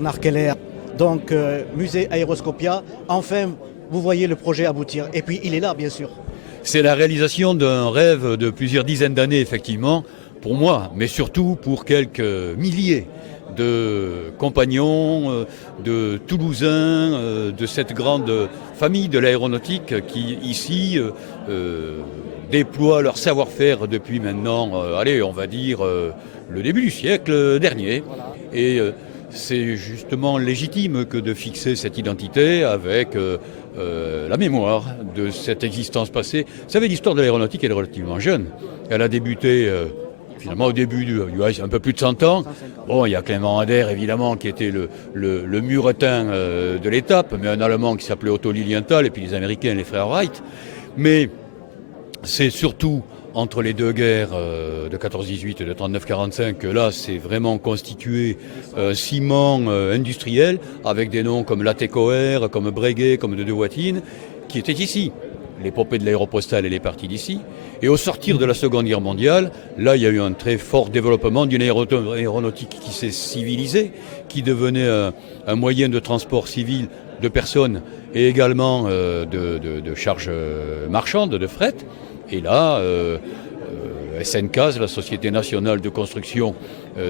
Bernard Keller. Donc, musée Aéroscopia, enfin, vous voyez le projet aboutir. Et puis, il est là, bien sûr. C'est la réalisation d'un rêve de plusieurs dizaines d'années, effectivement, pour moi, mais surtout pour quelques milliers de compagnons, de Toulousains, de cette grande famille de l'aéronautique qui, ici, déploie leur savoir-faire depuis maintenant, on va dire, le début du siècle dernier. Et c'est justement légitime que de fixer cette identité avec la mémoire de cette existence passée. Vous savez, l'histoire de l'aéronautique est relativement jeune. Elle a débuté finalement au début, il y a un peu plus de 100 ans. Bon, il y a Clément Ader, évidemment, qui était le muretin de l'étape, mais un Allemand qui s'appelait Otto Lilienthal, et puis les Américains, les frères Wright. Mais c'est surtout entre les deux guerres de 14-18 et de 39-45 que là, c'est vraiment constitué un ciment industriel avec des noms comme Latécoère, comme Breguet, comme de Watine, qui étaient ici. L'épopée de l'aéropostale, elle est partie d'ici. Et au sortir de la Seconde Guerre mondiale, là, il y a eu un très fort développement d'une aéronautique qui s'est civilisée, qui devenait un moyen de transport civil de personnes et également de charges marchandes, de fret. Et là, SNCAS, la Société nationale de construction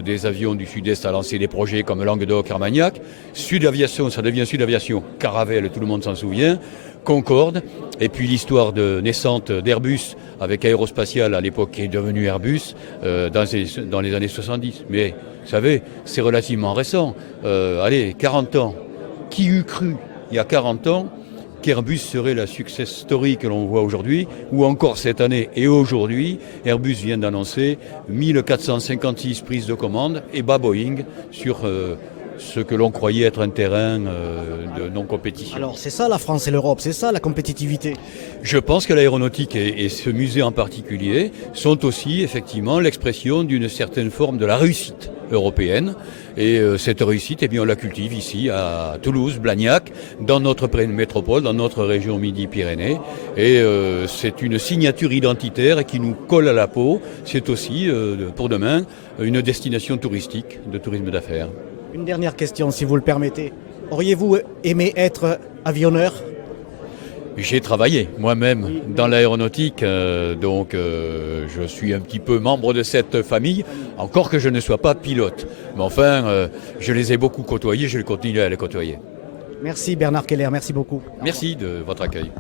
des avions du Sud-Est, a lancé des projets comme Languedoc-Armagnac. Sud Aviation, ça devient Sud Aviation. Caravelle, tout le monde s'en souvient. Concorde. Et puis l'histoire naissante d'Airbus avec Aérospatiale à l'époque qui est devenu Airbus dans les années 70. Mais vous savez, c'est relativement récent. 40 ans. Qui eût cru il y a 40 ans qu'Airbus serait la success story que l'on voit aujourd'hui, ou encore cette année et aujourd'hui, Airbus vient d'annoncer 1456 prises de commande et bas Boeing sur ce que l'on croyait être un terrain de non-compétition. Alors, c'est ça la France et l'Europe, c'est ça la compétitivité. Je pense que l'aéronautique et ce musée en particulier sont aussi effectivement l'expression d'une certaine forme de la réussite européenne. Et cette réussite, eh bien, on la cultive ici à Toulouse, Blagnac, dans notre métropole, dans notre région Midi-Pyrénées. Et c'est une signature identitaire qui nous colle à la peau. C'est aussi, pour demain, une destination touristique, de tourisme d'affaires. Une dernière question, si vous le permettez. Auriez-vous aimé être avionneur ? J'ai travaillé moi-même dans l'aéronautique, donc je suis un petit peu membre de cette famille, encore que je ne sois pas pilote. Mais enfin, je les ai beaucoup côtoyés, je vais continuer à les côtoyer. Merci Bernard Keller, merci beaucoup. Merci de votre accueil.